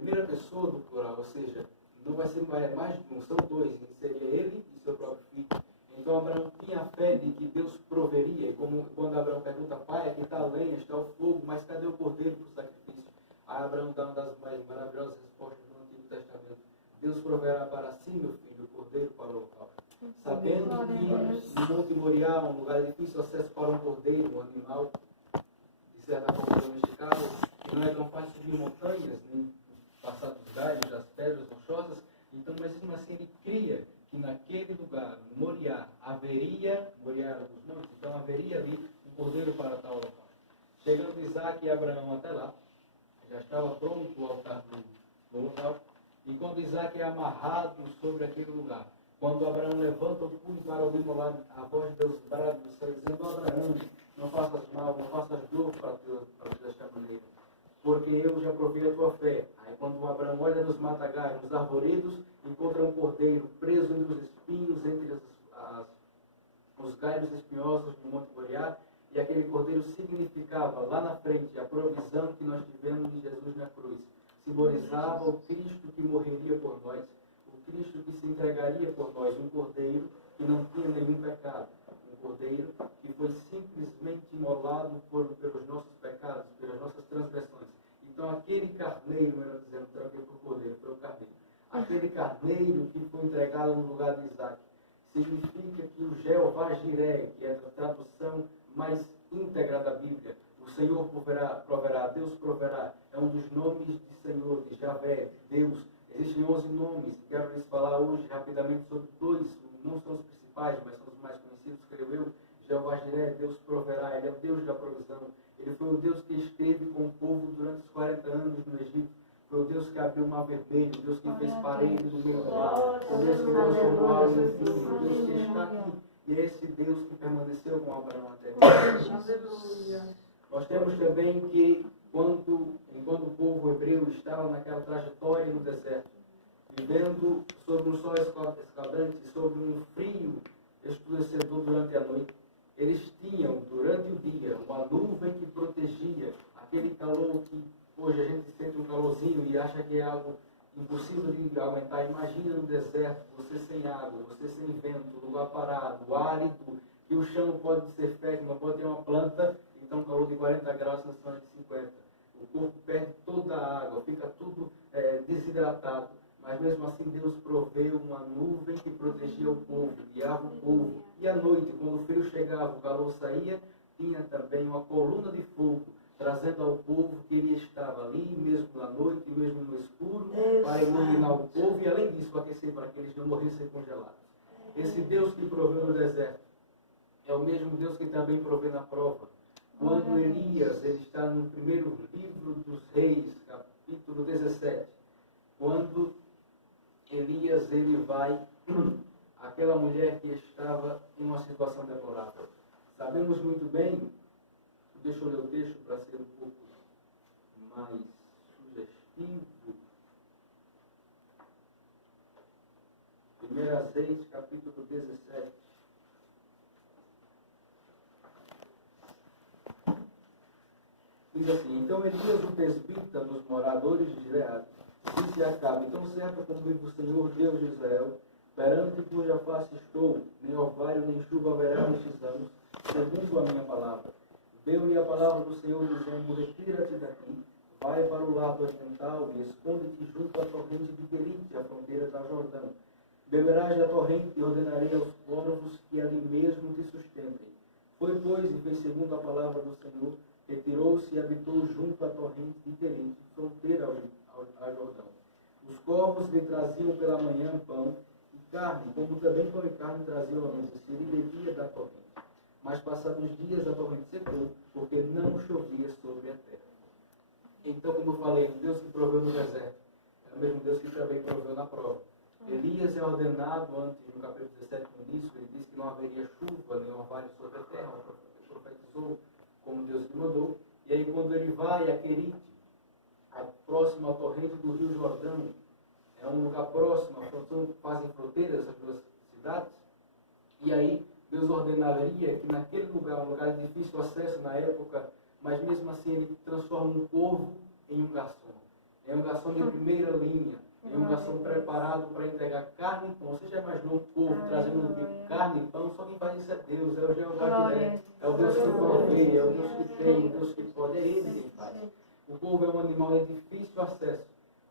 primeira pessoa do plural, ou seja, não vai ser mais de um, são dois, seria ele e seu próprio filho. Então Abraão tinha a fé de que Deus proveria, como quando Abraão pergunta, pai, aqui está a lenha, está o fogo, mas cadê o cordeiro para o sacrifício? Aí Abraão dá uma das mais maravilhosas respostas do Antigo Testamento. Deus proverá para si, meu filho, o cordeiro para o local. Sabendo que no Monte Moriá, um lugar de difícil acesso para um cordeiro, um animal, de certa forma domesticado, que não é tão fácil subir montanhas, nem passar dos galhos, das pedras rochosas, então mesmo assim ele cria que naquele lugar, no Moriá, Moriá era dos montes, então haveria ali um cordeiro para tal local. Chegando Isaac e Abraão até lá, já estava pronto o altar no local, e quando Isaac é amarrado sobre aquele lugar, quando Abraão levanta o punho para ouvir a voz de Deus brado do céu, dizendo, Abraão, não faças mal, não faças dor para desta maneira, porque eu já provei a tua fé. Aí quando Abraão olha nos matagais, nos arvoredos, encontra um cordeiro preso entre os espinhos, entre os galhos espinhosos do Monte Moriá, e aquele cordeiro significava lá na frente a provisão que nós tivemos de Jesus na cruz. Simbolizava o Cristo que morreria por nós, o Cristo que se entregaria por nós, um cordeiro que não tinha nenhum pecado, um cordeiro que foi simplesmente imolado pelos nossos pecados, pelas nossas transgressões. Então aquele carneiro, melhor dizendo, troquei por cordeiro, foi o carneiro. Aquele carneiro que foi entregado no lugar de Isaac, significa que o Jeová Jiré, que é a tradução mais íntegra da Bíblia, o Senhor proverá, Deus proverá, é um dos nomes de Senhor, de Javé, Deus. Existem 11 nomes, quero lhes falar hoje rapidamente sobre dois, não são os principais, mas são os mais conhecidos, creio eu. Jeová Jiré, Deus proverá, ele é o Deus da provisão. Ele foi o Deus que esteve com o povo durante os 40 anos no Egito. Foi o Deus que abriu o mar vermelho, o Deus que fez parede no meio do mar, o Deus que transformou a água em vinho, o Deus que está aqui. E é esse Deus que permaneceu com Abraão até hoje. Nós temos também que, enquanto o povo hebreu estava naquela trajetória no deserto, vivendo sob um sol escaldante, sob um frio escurecedor durante a noite, eles tinham, durante o dia, uma nuvem que protegia aquele calor que hoje a gente sente um calorzinho e acha que é algo impossível de aguentar. Imagina no deserto, você sem água, você sem vento, lugar parado, árido, que o chão pode ser fértil, não pode ter uma planta, então calor de 40 graus na zona de 50. O corpo perde toda a água, fica tudo desidratado. Mas mesmo assim Deus proveu uma nuvem que protegia o povo, guiava o povo. E à noite, quando o frio chegava, o calor saía, tinha também uma coluna de fogo, trazendo ao povo que ele estava ali, mesmo na noite, mesmo no escuro, para iluminar o povo e além disso, para aquecer, para que eles não morressem congelados. Esse Deus que proveu no deserto é o mesmo Deus que também provê na prova. Quando Elias, ele está no primeiro livro dos Reis, capítulo 17, quando Elias, ele vai àquela mulher que estava em uma situação deplorável. Sabemos muito bem, deixa eu ler o texto para ser um pouco mais sugestivo. 1 Reis, capítulo 17. Diz assim, então Elias, o presbítero dos moradores de Gileade, disse a Acabe, tão certo como vive o Senhor Deus de Israel, perante cuja face estou, nem orvalho nem chuva haverá nestes anos, segundo a minha palavra. Deu-lhe a palavra do Senhor, dizendo, retira-te daqui, vai para o lado ocidental e esconde-te junto à torrente de Querite, à fronteira da Jordão. Beberás da torrente e ordenarei aos corvos que ali mesmo te sustentem. Foi, pois, e fez segundo a palavra do Senhor, retirou-se e habitou junto à torrente de Querite, fronteira ao Jordão. Os corvos lhe traziam pela manhã pão e carne, como também pão e carne traziam ao anoitecer, e bebia da torrente. Mas passados os dias a torrente secou, porque não chovia sobre a terra. Então, como eu falei, o Deus que proveu no deserto é o mesmo Deus que também proveu na prova. Elias é ordenado antes, no capítulo 17, no início, ele disse que não haveria chuva nem orvalho sobre a terra, profetizou como Deus lhe mandou. E aí, quando ele vai a Querite, próximo à torrente do Rio Jordão, é um lugar próximo, fazem fronteiras essas duas cidades, e aí Deus ordenaria que naquele lugar, um lugar de difícil acesso na época, mas mesmo assim ele transforma um povo em um garçom. É um garçom de primeira são preparados para entregar carne e pão. Você já imaginou um povo trazendo carne e pão? Só quem faz isso é Deus, é o Jeová que é o Deus que provê, é o Deus que tem, o Deus que pode, é Ele quem faz. O povo é um animal de difícil acesso.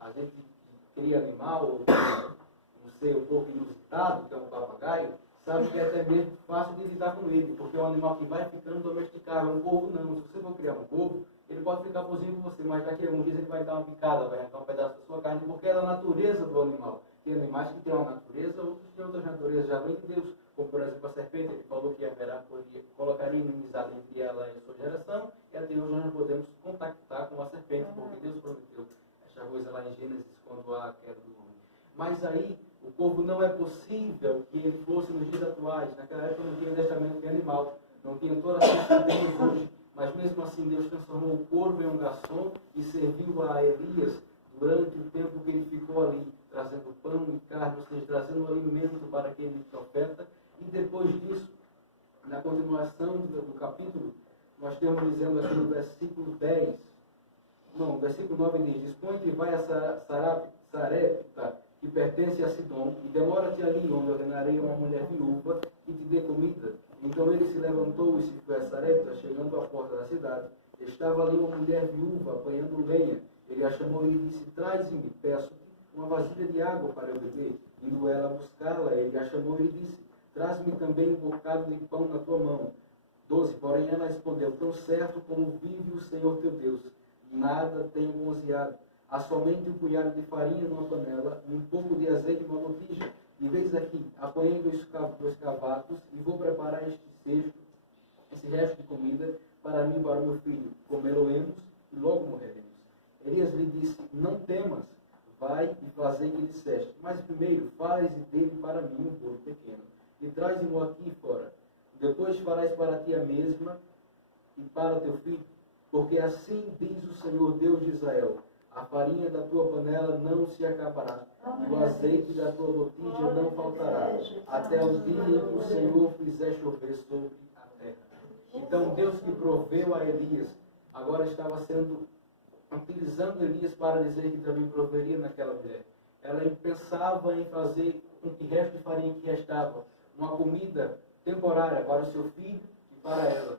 A gente cria animal, ou não sei, um pouco inusitado, que é um papagaio, sabe que é até mesmo fácil de lidar com ele, porque é um animal que vai ficando domesticado. Um povo não. Se você for criar um povo, ele pode ficar bonzinho com você, mas daqui a um dia ele vai dar uma picada, vai arrancar um pedaço da sua carne, porque é da natureza do animal. Tem animais que têm uma natureza, outros têm outras naturezas, já vem de Deus. Como por exemplo a serpente, ele falou que haverá, colocaria inimizade entre ela e a sua geração, e até hoje nós não podemos contactar com a serpente, porque Deus prometeu essa coisa lá em Gênesis, quando há a queda do homem. Mas aí, o povo não é possível que ele fosse nos dias atuais. Naquela época não tinha adestramento de animal, não tinha toda a ciência que temos hoje. Mas mesmo assim Deus transformou o corvo em um garçom e serviu a Elias durante o tempo que ele ficou ali, trazendo pão e carne, ou seja, trazendo alimento para aquele profeta. E depois disso, na continuação do capítulo, nós temos dizendo aqui no versículo 10, não, versículo 9 diz: dispõe-te e vai a Sarepta, que pertence a Sidom, e demora-te ali, onde ordenarei uma mulher viúva e te dê comida. Então ele se levantou e se foi a Sarepta, chegando à porta da cidade. Estava ali uma mulher viúva, apanhando lenha. Ele a chamou e lhe disse: traze-me, peço-te, uma vasilha de água para eu beber. Indo ela buscá-la, ele a chamou e lhe disse: traz-me também um bocado de pão na tua mão. 12. Porém ela respondeu: tão certo como vive o Senhor teu Deus, nada tenho mãoseado. Há somente um punhado de farinha numa panela e um pouco de azeite numa botija. E veis aqui, apanhei dois cavatos e vou preparar este cesto, esse resto de comida, para mim e para o meu filho. Comê-lo-emos e logo morreremos. Elias lhe disse: não temas, vai e fazei o que disseste. Mas primeiro, faze dele para mim um bolo pequeno, e traze-mo aqui fora. Depois farás para ti a mesma e para teu filho, porque assim diz o Senhor Deus de Israel: a farinha da tua panela não se acabará, e o azeite da tua botija não faltará, até o dia em que o Senhor fizer chover sobre a terra. Então Deus que proveu a Elias, agora estava utilizando Elias para dizer que também proveria naquela mulher. Ela pensava em fazer com que resto de farinha que restava uma comida temporária para o seu filho e para ela.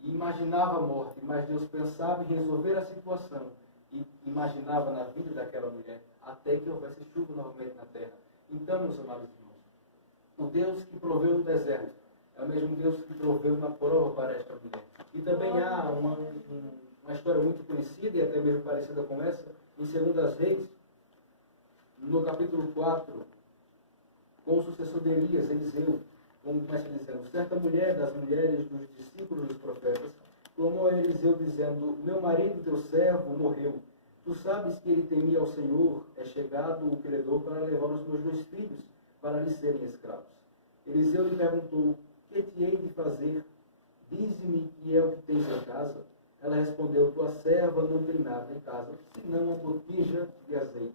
E imaginava a morte, mas Deus pensava em resolver a situação. E imaginava na vida daquela mulher, até que houvesse chuva novamente na terra. Então, meus amados irmãos, o Deus que proveu no deserto é o mesmo Deus que proveu na prova para esta mulher. E também há uma história muito conhecida e até mesmo parecida com essa, em 2 Reis, no capítulo 4, com o sucessor de Elias, Eliseu, como começa dizendo: certa mulher das mulheres dos discípulos dos profetas clamou a Eliseu, dizendo: meu marido, teu servo, morreu. Tu sabes que ele temia ao Senhor, é chegado o credor para levar os meus 2 filhos, para lhe serem escravos. Eliseu lhe perguntou: que te hei de fazer? Dize-me que é o que tens em casa. Ela respondeu: tua serva não tem nada em casa, senão uma botija de azeite.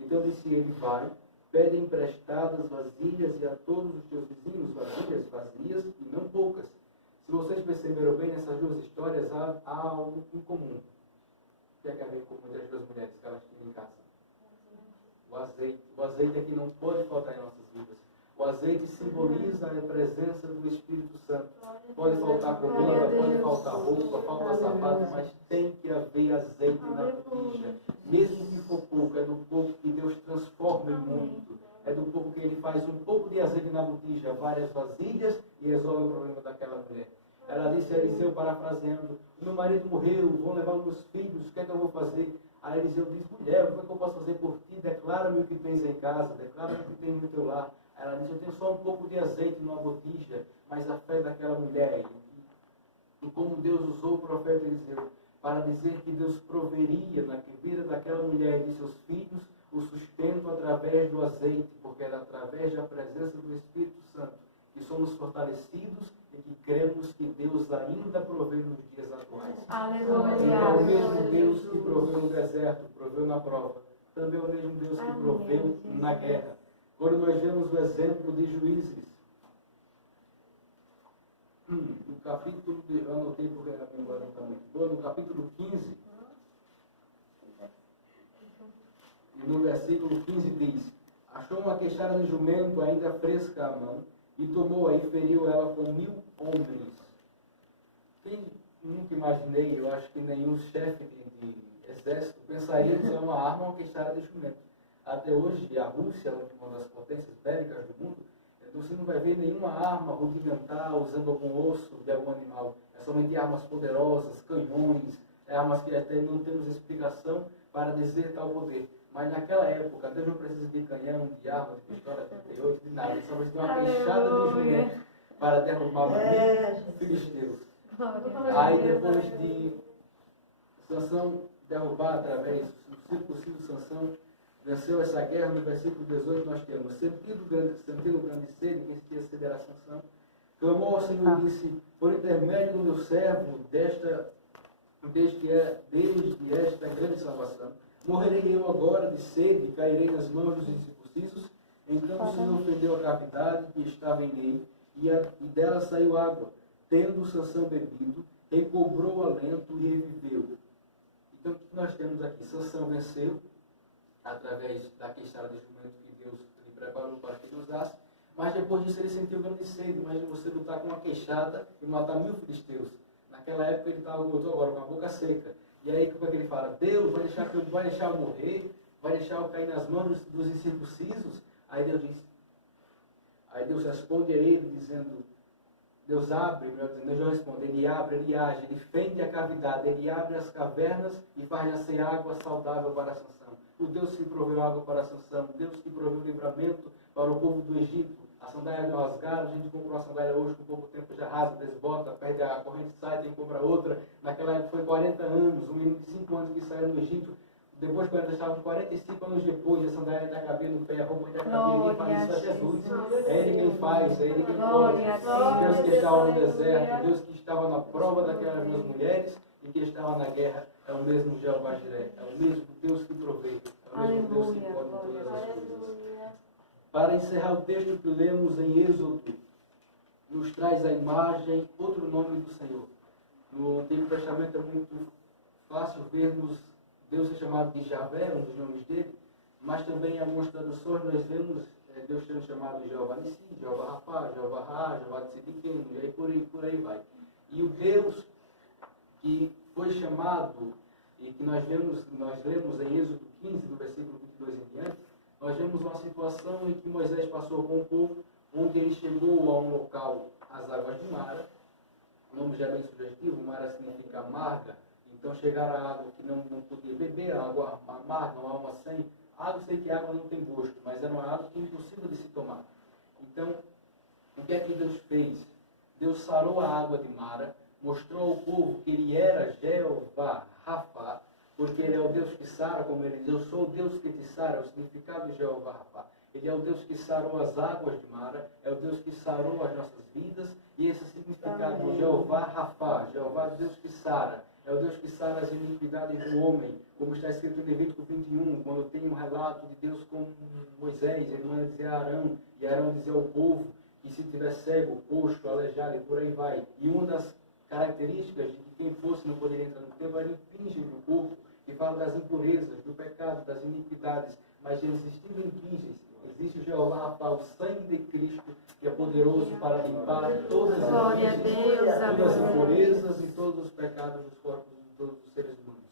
Então disse ele: vai, pede emprestadas vasilhas e a todos os teus vizinhos vasilhas vazias e não poucas. Se vocês perceberam bem, nessas 2 histórias há algo em comum. O que é que há a ver com as 2 mulheres que elas tinham em casa? O azeite. O azeite é que não pode faltar em nossas vidas. O azeite simboliza a presença do Espírito Santo. Pode faltar comida, pode faltar roupa, falta sapato, mas tem que haver azeite na botija. Mesmo que for pouco, é do pouco que Deus transforma em muito. É do pouco que Ele faz um pouco de azeite na botija, várias vasilhas, e resolve o problema daquela mulher. Ela disse a Eliseu, parafraseando: meu marido morreu, vão levar os meus filhos, o que é que eu vou fazer? Aí Eliseu diz: mulher, o que é que eu posso fazer por ti? Declara-me o que tens em casa, declara-me o que tens no teu lar. Aí ela disse: eu tenho só um pouco de azeite numa botija, mas a fé daquela mulher, e como Deus usou o profeta Eliseu para dizer que Deus proveria na vida daquela mulher e de seus filhos o sustento através do azeite, porque era através da presença do Espírito Santo que somos fortalecidos e que cremos que Deus ainda provê nos dias atuais. Aleluia. Então, o mesmo Deus que proveu no deserto, proveu na prova, também é o mesmo Deus que proveu na guerra. Quando nós vemos o exemplo de Juízes, no capítulo, eu anotei porque a memória não está muito boa, no capítulo 15, E no versículo 15 diz: achou uma queixada de jumento ainda fresca à mão, e tomou-a e feriu ela com 1000 homens. Quem nunca imaginei, eu acho que nenhum chefe de exército pensaria em usar uma arma, uma queixada de jumento. Até hoje, a Rússia, uma das potências bélicas do mundo, você não vai ver nenhuma arma rudimentar usando algum osso de algum animal. É somente armas poderosas, canhões, armas que até não temos explicação para dizer tal poder. Mas naquela época, Deus não precisa de canhão, de arma, de pistola, de 38, de nada. Só precisa de uma queixada de jumento para derrubar os filisteus. Aí depois de Sansão derrubar através do circunciso de Sansão, venceu essa guerra. No versículo 18 nós temos: sentindo grande sede, quem se tinha sede era Sansão, clamou ao Senhor e disse: por intermédio do meu servo, desde esta grande salvação, morrerei eu agora de sede e cairei nas mãos dos incircuncisos. Então o Senhor fendeu a cavidade que estava em ele, e dela saiu água. Tendo Sansão bebido, recobrou o alento e reviveu. Então o que nós temos aqui? Sansão venceu através da queixada de jumento que Deus lhe preparou para que ele usasse, mas depois disso ele sentiu grande sede. Imagina você lutar com uma queixada e matar 1000 filisteus. Naquela época ele estava agora com a boca seca. E aí como é que ele fala? Deus vai deixar eu morrer, vai deixar eu cair nas mãos dos incircuncisos? Aí Deus responde a ele dizendo, Deus responde, ele abre, ele age, ele fende a cavidade, ele abre as cavernas e faz nascer água saudável para Sansão. O Deus que proveu água para Sansão, Deus que proveu livramento para o povo do Egito. A sandália não rasgaram, a gente comprou uma sandália hoje, com pouco tempo já rasga, desbota, perde a corrente, sai, tem que comprar outra. Naquela época foi 40 anos, um menino de 5 anos que saiu no Egito. Depois, quando eles estavam 45 anos depois, a sandália ainda cabia no pé, a roupa ainda cabia, ele faz isso a Jesus. É Ele quem faz, é Ele quem pode. Deus que estava no deserto, Deus que estava na prova daquelas duas mulheres e que estava na guerra, é o mesmo Jeová Jiré, é o mesmo Deus que provê, é o mesmo Deus que pode todas as coisas. Para encerrar o texto que lemos em Êxodo, nos traz a imagem, outro nome do Senhor. No Antigo Testamento é muito fácil vermos Deus é chamado de Javé, um dos nomes dele, mas também em algumas traduções nós vemos Deus sendo chamado de Jeová Nissi, Jeová Rapá, Jeová Ra, Jeová Tzidkenu, e aí por aí vai. E o Deus que foi chamado, e que nós lemos em Êxodo 15, no versículo 22 em diante, nós vemos uma situação em que Moisés passou com o povo, onde ele chegou a um local, as águas de Mara. O nome já é bem sugestivo, Mara significa amarga. Então chegaram a água que não podia beber, a água amarga, uma alma sem. Água, sei que a água não tem gosto, mas era uma água que é impossível de se tomar. Então, o que é que Deus fez? Deus sarou a água de Mara, mostrou ao povo que ele era Jeová Rapá, porque ele é o Deus que sara, como ele diz, eu sou o Deus que te sara, é o significado de Jeová Rapá. Ele é o Deus que sarou as águas de Mara, é o Deus que sarou as nossas vidas, e esse significado de Jeová Rapá, Jeová Deus que sara, é o Deus que sara as iniquidades do homem, como está escrito em Levítico 21, quando tem um relato de Deus com Moisés, ele manda dizer a Arão, e Arão dizer ao povo que se tiver cego, coxo, aleijado, e por aí vai. E uma das características de que quem fosse não poderia entrar no templo era impingir no corpo, que fala das impurezas, do pecado, das iniquidades, mas existindo impinges, existe o Jeová Rapá, o sangue de Cristo, que é poderoso para limpar todas as impurezas e todos os pecados dos corpos de todos os seres humanos.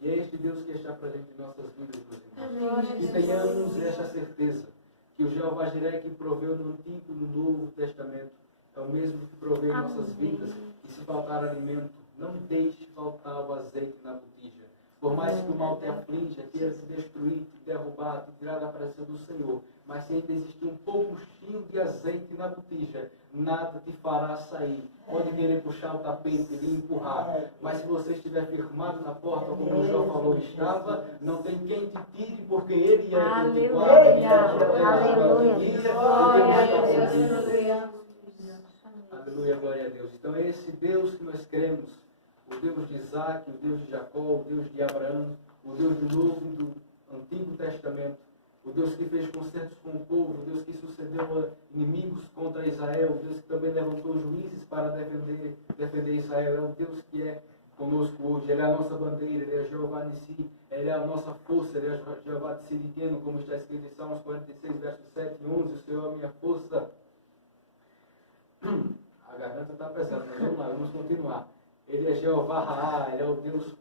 E é este Deus que está presente em nossas vidas, meus irmãos. E tenhamos esta certeza, que o Jeová Jiré que proveu no Antigo e no Novo Testamento é o mesmo que provê em nossas vidas. E se faltar alimento, não deixe faltar o azeite na botija. Por mais que o mal te aflige, queira te destruir, te derrubar, te tirar da presença do Senhor, mas se ainda existir um pouquinho de azeite na botija, nada te fará sair. Pode querer puxar o tapete e empurrar, mas se você estiver firmado na porta, como o João falou, estava, não tem quem te tire, porque ele é quem te guarda, ele Aleluia, glória a Deus. Então é esse Deus que nós cremos, o Deus de Isaac, o Deus de Jacó, o Deus de Abraão, o Deus do Novo e do Antigo Testamento, o Deus que fez concertos com o povo, o Deus que sucedeu inimigos contra Israel, o Deus que também levantou juízes para defender Israel, é o Deus que é conosco hoje, Ele é a nossa bandeira, Ele é Jeová Nissi, Ele é a nossa força, Ele é Jeová Tzidkenu, como está escrito em Salmos 46, versos 7 e 11, o Senhor é a minha força. A garganta está pesada, mas vamos lá, vamos continuar. Ele é Jeová Raá, Ele é o Deus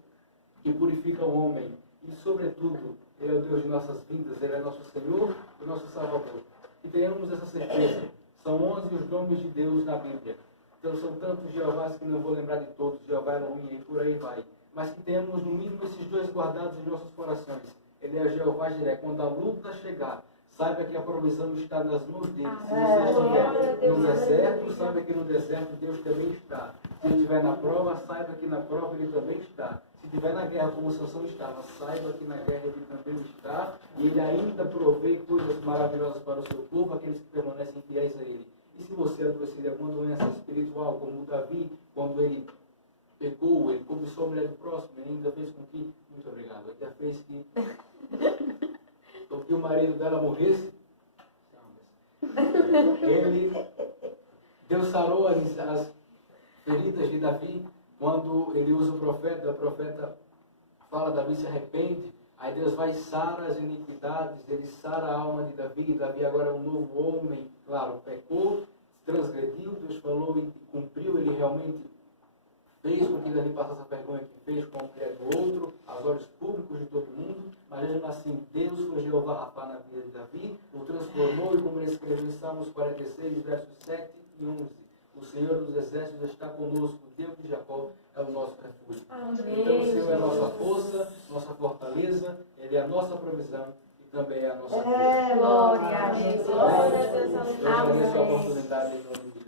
que purifica o homem. E, sobretudo, Ele é o Deus de nossas vidas, Ele é nosso Senhor e nosso Salvador. E tenhamos essa certeza. São 11 os nomes de Deus na Bíblia. Então são tantos Jeovás que não vou lembrar de todos, Jeová Elohim e por aí vai. Mas que tenhamos no mínimo esses dois guardados em nossos corações. Ele é Jeová Jiré. Quando a luta chegar, saiba que a provisão está nas mãos dele. Se você estiver no deserto, saiba que no deserto Deus também está. Se estiver na prova, saiba que na prova Ele também está. Se estiver na guerra como Sansão estava, saiba que na guerra Ele também está. E Ele ainda provê coisas maravilhosas para o seu povo, aqueles que permanecem fiéis a Ele. E se você adoecer de alguma doença espiritual, como o Davi, quando ele pecou, ele cobiçou a mulher do próximo, ele ainda fez com que, muito obrigado, ainda fez com que o marido dela morresse, Deus sarou as feridas de Davi, quando ele usa o profeta fala, Davi se arrepende, aí Deus vai e sara as iniquidades, ele sara a alma de Davi, Davi agora é um novo homem, claro, pecou, transgrediu, Deus falou e cumpriu, ele realmente fez com que Davi passasse a vergonha que fez com a mulher do outro, aos olhos públicos de todo mundo, mas mesmo assim Deus foi Jeová Rapá na vida de Davi, o transformou e como ele escreveu em Salmos 46, versos 7 e 11. O Senhor dos Exércitos está conosco, o Deus de Jacó é o nosso refúgio. Amém. Então o Senhor é a nossa força, nossa fortaleza, Ele é a nossa provisão e também é a nossa cura. Glória a Jesus. Eu agradeço a oportunidade em nome de